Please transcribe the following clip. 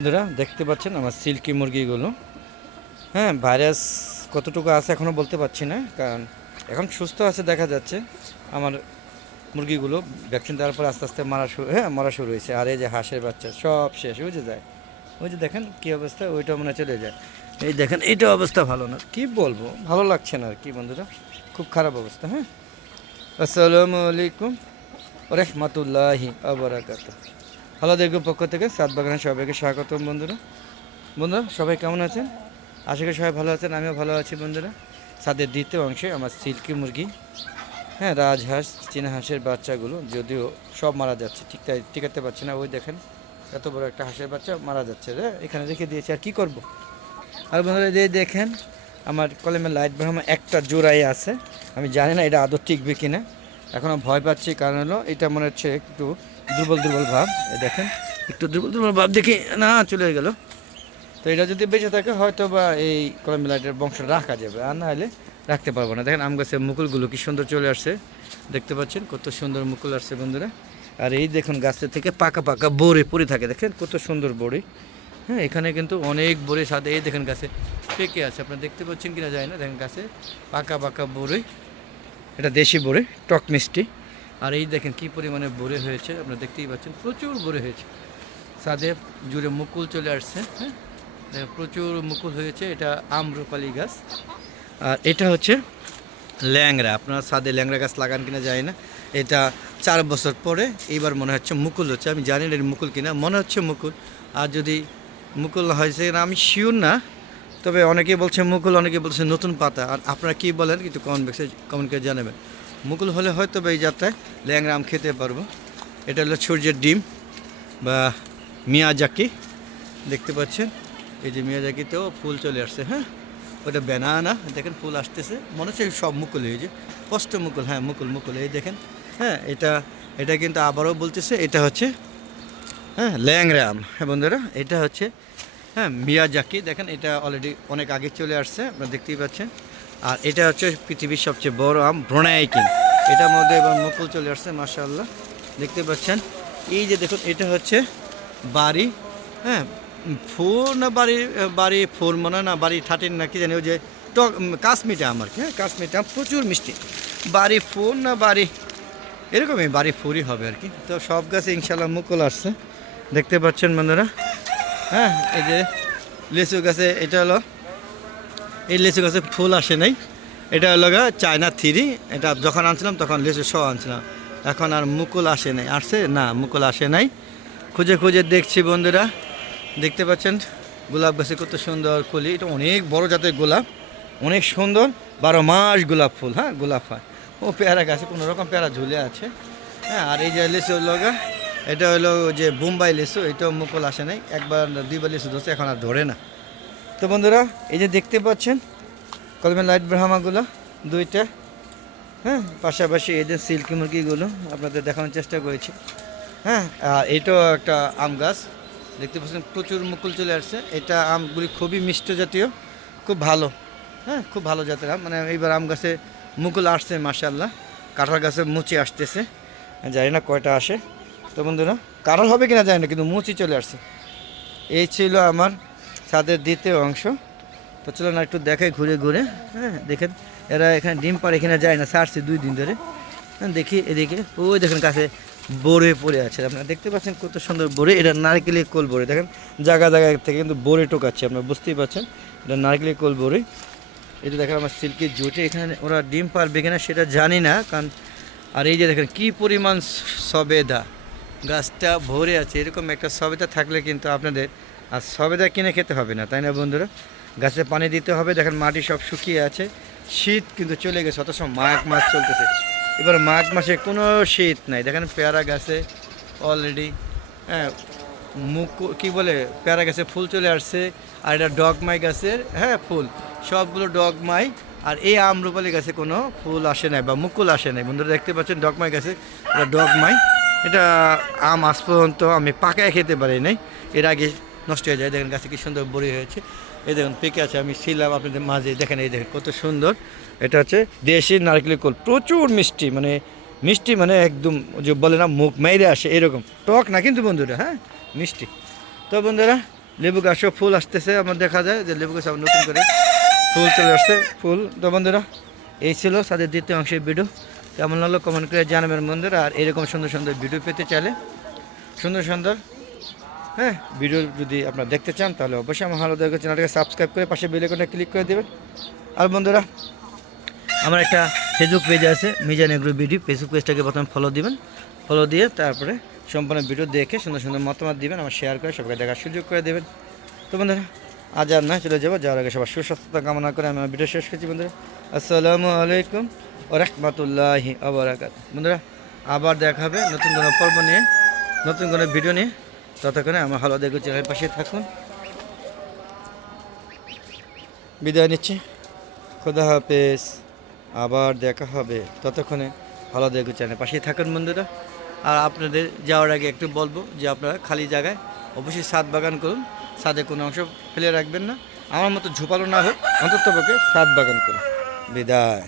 বন্ধুরা দেখতে পাচ্ছেন আমার সিল্কি মুরগিগুলো। হ্যাঁ, ভাইরাস কতটুকু আছে এখনও বলতে পারছি না, কারণ এখন সুস্থ আছে দেখা যাচ্ছে। আমার মুরগিগুলো ভ্যাকসিন দেওয়ার পর আস্তে আস্তে মরা শুরু হয়েছে। আর এই যে হাঁসের বাচ্চা সব শেষ, বুঝে যায়। ওই যে দেখেন কী অবস্থা, ওইটা মনে চলে যায়। এই দেখেন এইটা অবস্থা ভালো না, কি বলবো, ভালো লাগছে না আর কি বন্ধুরা, খুব খারাপ অবস্থা। হ্যাঁ, আসসালামু আলাইকুম রহমতুল্লাহি আবরাকাতুহু। হ্যালো দেখুন, পক্ষ থেকে সাত বাগানের সবাইকে স্বাগতম। বন্ধুরা সবাই কেমন আছেন? আশা করি সবাই ভালো আছেন, আমিও ভালো আছি বন্ধুরা। ছাদের দ্বিতীয় অংশে আমার সিল্কি মুরগি, হ্যাঁ, রাজহাঁস, চীনা হাঁসের বাচ্চাগুলো যদিও সব মারা যাচ্ছে, টিকাতে পারছে না। ওই দেখেন এত বড় একটা হাঁসের বাচ্চা মারা যাচ্ছে রে, এখানে রেখে দিয়েছি, আর কি করব। আর বন্ধুরা যে দেখেন আমার কলমের লাইট ব্রাহ্মা একটা জোড়াই আছে, আমি জানি না এটা আদৌ টিকবে কিনা, এখনও ভয় পাচ্ছি। কারণ হলো এটা মনে হচ্ছে একটু দুর্বল দুর্বল ভাব। এই দেখেন একটু দুর্বল দুর্বল ভাব দেখি না, চলে গেল। তো এটা যদি বেঁচে থাকে হয়তো বা এই কলম লাইটের বংশ রাখা যাবে, আর না হলে রাখতে পারবো না। দেখেন আম গাছের মুকুলগুলো কি সুন্দর চলে আসছে, দেখতে পাচ্ছেন কত সুন্দর মুকুল আসছে বন্ধুরা। আর এই দেখুন গাছের থেকে পাকা পাকা বড়ি পড়ে থাকে, দেখেন কত সুন্দর বড়ি। হ্যাঁ, এখানে কিন্তু অনেক বড়ি সাথে এই দেখেন গাছে পেকে আছে, আপনারা দেখতে পাচ্ছেন কিনা যায় না। দেখেন গাছে পাকা পাকা বড়ি, এটা দেশি বড়ি, টক মিষ্টি। আর এই দেখেন কি পরিমাণে বড়ি হয়েছে, আপনারা দেখতেই পাচ্ছেন প্রচুর বড়ি হয়েছে। ছাদে জুড়ে মুকুল চলে আসছে। হ্যাঁ, প্রচুর মুকুল হয়েছে। এটা আম্রপালি গাছ, আর এটা হচ্ছে ল্যাংড়া। আপনার ছাদে ল্যাংড়া গাছ লাগান কিনা যায় না। এটা 4 বছর পরে এইবার মনে হচ্ছে মুকুল হচ্ছে, আমি জানি না এর মুকুল কিনা, মনে হচ্ছে মুকুল। আর যদি মুকুল হয়েছে না আমি শিওর না, তবে অনেকেই বলছে মুকুল, অনেকে বলছে নতুন পাতা। আর আপনারা কী বলেন কিন্তু কমেন্ট করে জানাবেন। মুকুল হলে হয়তো এই যাত্রায় ল্যাংড়া আম খেতে পারবো। এটা হলো সূর্যের ডিম বা মিয়াজাকি, দেখতে পাচ্ছেন এই যে মিয়াজাকিতেও ফুল চলে আসছে। হ্যাঁ, ওটা ব্যানানা, দেখেন ফুল আসতেছে, মনে হচ্ছে সব মুকুল, এই যে স্পষ্ট মুকুল। হ্যাঁ, মুকুল এই দেখেন। হ্যাঁ, এটা কিন্তু আবারও বলতেছে এটা হচ্ছে, হ্যাঁ, ল্যাংড়া আম। হ্যাঁ বন্ধুরা, এটা হচ্ছে, হ্যাঁ, মিয়াজাকি। দেখেন এটা অলরেডি অনেক আগে চলে আসছে, আপনারা দেখতেই পাচ্ছেন। আর এটা হচ্ছে পৃথিবীর সবচেয়ে বড় আম, ব্রোনাইকিন। এটার মধ্যে এবার মুকুল চলে আসছে মাশাআল্লাহ, দেখতে পাচ্ছেন। এই যে দেখুন এটা হচ্ছে বাড়ি, হ্যাঁ, ফুল না বাড়ি ফুল মনে না, বাড়ি 13 না কি জানি, ওই যে টক কাশ্মীরটা আমার কি, হ্যাঁ, কাশ্মীরটা প্রচুর মিষ্টি। বাড়ি ফুল না বাড়ি এরকমই, বাড়ি ফুলই হবে আর কি। তো সব গাছে ইনশাল্লাহ মুকুল আসছে, দেখতে পাচ্ছেন বন্ধুরা। হ্যাঁ, এই যে লিচু গাছে, এটা হলো এই লিচু গাছে ফুল আসে নাই, এটা হলো চায়না 3। এটা যখন আনছিলাম তখন লিচু সহ আনছিলাম, এখন আর মুকুল আসে নাই। আসছে না, মুকুল আসে নাই, খুঁজে খুঁজে দেখছি বন্ধুরা। দেখতে পাচ্ছেন গোলাপ গাছে কত সুন্দর কলি, এটা অনেক বড় জাতের গোলাপ, অনেক সুন্দর 12 মাস গোলাপ ফুল। হ্যাঁ, গোলাপ হয়। ও পেয়ারা গাছে কোনো রকম পেয়ারা ঝুলে আছে। হ্যাঁ, আর এই যে লিচু লগা, এটা হলো যে বোম্বাই লিচু, এটাও মুকুল আসে নাই, একবার 2বার লিচু ধরছে, এখন আর ধরে না। তো বন্ধুরা এই যে দেখতে পাচ্ছেন কলমের লাইট ব্রাহ্মাগুলো 2টা, হ্যাঁ, পাশাপাশি এই যে সিল্কি মুরগিগুলো আপনাদের দেখানোর চেষ্টা করেছি। হ্যাঁ, আর এটাও একটা আম গাছ, দেখতে পাচ্ছেন প্রচুর মুকুল চলে আসছে। এটা আমগুলি খুবই মিষ্ট জাতীয়, খুব ভালো। হ্যাঁ, খুব ভালো জাতের আম, মানে এইবার আম গাছে মুকুল আসছে মাশাআল্লাহ। কাঁঠাল গাছে মুচি আসতেছে, জানি না কয়টা আসে। তো বন্ধুরা কাঁঠাল হবে কিনা জানি না, কিন্তু মুচি চলে আসছে। এই ছিল আমার ছাদের দ্বিতীয় অংশ। তো চলো না একটু দেখাই ঘুরে ঘুরে। হ্যাঁ, দেখেন এরা এখানে ডিম পাড়ে, এখানে যায় না, ছাড়ছে 2 দিন ধরে। হ্যাঁ, দেখি এদিকে ওই দেখেন কাছে বড়ে পড়ে আছে, আপনারা দেখতে পাচ্ছেন কত সুন্দর বড়ে। এটা নারকেলের কোল বড়ে, দেখেন জায়গা জায়গা থেকে কিন্তু বড়ে টোকাচ্ছে, আপনারা বুঝতেই পারছেন এটা নারকেলের কোল বড়ে। এটা দেখেন আমার সিল্কের জুটে, এখানে ওরা ডিম পারবে কিনা সেটা জানি না, কারণ আর এই যে দেখেন কি পরিমাণ সবেদা, গাছটা ভরে আছে। এরকম একটা সবেদা থাকলে কিন্তু আপনাদের আর সবেদা কিনে খেতে হবে না, তাই না বন্ধুরা? গাছে পানি দিতে হবে। দেখেন মাটি সব শুকিয়ে আছে, শীত কিন্তু চলে গেছে, অত সময় মাঘ মাস চলতেছে। এবার মাঘ মাসে কোনো শীত নাই। দেখেন পেয়ারা গাছে অলরেডি, হ্যাঁ, কী বলে, পেয়ারা গাছে ফুল চলে আসছে। আর এটা ডগমাই গাছের, হ্যাঁ, ফুল সবগুলো ডগমাই। আর এই আম্রপালি গাছে কোনো ফুল আসে নাই বা মুকুল আসে নাই বন্ধুরা, দেখতে পাচ্ছেন ডগমাই গাছে, এটা ডগমাই। এটা আম আজ পর্যন্ত আমি পাকায় খেতে পারি নাই, এর আগে নষ্ট হয়ে যায়। দেখেন গাছে কি সুন্দর বড়ি হয়েছে, এই দেখুন পেকে আছে, আমি ছিলাম আপনাদের মাঝে, দেখেন এই দেখেন কত সুন্দর। এটা হচ্ছে দেশি নারকেলের কোল, প্রচুর মিষ্টি, মানে একদম যে বলে না মুখ মেরে আসে এরকম, টক না কিন্তু বন্ধুরা, হ্যাঁ, মিষ্টি। তো বন্ধুরা লেবু গাছও ফুল আসতেছে, আমার দেখা যায় যে লেবু গাছ আবার নতুন করে ফুল চলে আসছে। ফুল তো বন্ধুরা এই ছিল তাদের দ্বিতীয় অংশের ভিডিও। কেমন লাগলো কমেন্ট করে জানাবেন বন্ধুরা। আর এরকম সুন্দর সুন্দর ভিডিও পেতে চাইলে সুন্দর সুন্দর ভিডিও যদি আপনারা দেখতে চান তাহলে অবশ্যই আমার ভালো দেখে চ্যানেলটাকে সাবস্ক্রাইব করে পাশে বেল আইকনটা ক্লিক করে দেবেন। আর বন্ধুরা আমার একটা ফেসবুক পেজ আছে মিজান এগ্রো ভিডিও, ফেসবুক পেজটাকে প্রথমে ফলো দিবেন, ফলো দিয়ে তারপরে সম্পূর্ণ ভিডিও দেখে সুন্দর সুন্দর মতামত দিবেন, আমার শেয়ার করে সবাইকে দেখার সুযোগ করে দেবেন। তো বন্ধুরা আজ আর নয়, চলে যাবো, যাওয়ার আগে সবার সুস্বাস্থ্যতা কামনা করে আমি আমার ভিডিও শেষ করছি বন্ধুরা। আসসালামু আলাইকুম ওয়া রাহমাতুল্লাহি ওয়া বারাকাতুহু। বন্ধুরা আবার দেখা হবে নতুন কোনো পর্ব নিয়ে, নতুন কোনো ভিডিও নিয়ে। ততক্ষণে আমার ভালো দেখো চ্যানেলের পাশে থাকুন। বিদায় নিচ্ছি, খোদা হাফেজ, আবার দেখা হবে। ততক্ষণে ভালো দেখো চ্যানেলের পাশেই থাকুন বন্ধুরা। আর আপনাদের যাওয়ার আগে একটু বলবো যে আপনারা খালি জায়গায় অবশ্যই ছাদ বাগান করুন, ছাদে কোনো অংশ ফেলে রাখবেন না, আমার মতো ঝোপালো না হোক, অন্তত পক্ষে ছাদ বাগান করুন। বিদায়।